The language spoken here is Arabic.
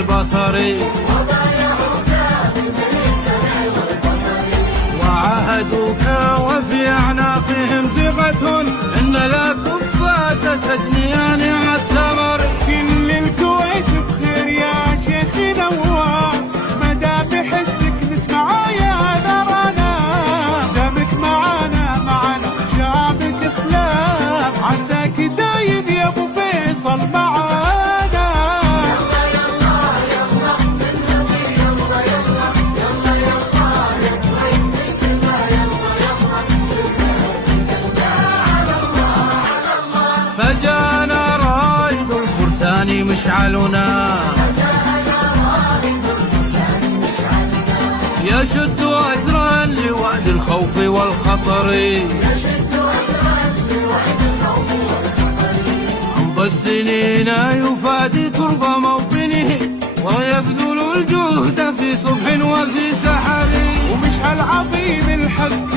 والبصر، وعاهدوك وفي أعناقهم ثقة إن لا كفا ستجنيان على الثمر. كل الكويت بخير يا شيخ نوار، مدام بحسك نسمع يا ذرانا، دامك معانا شعبك خلاف، عساك دايم يا ابو فيصل معانا. فجانا رايد الفرسان مشعلنا، يشد أزرا لوعد الخوف والخطر، أمضى السنين يفادي تربى موطنه، ويبذل الجهد في صبح وفي سحر. ومشعل عظيم الحق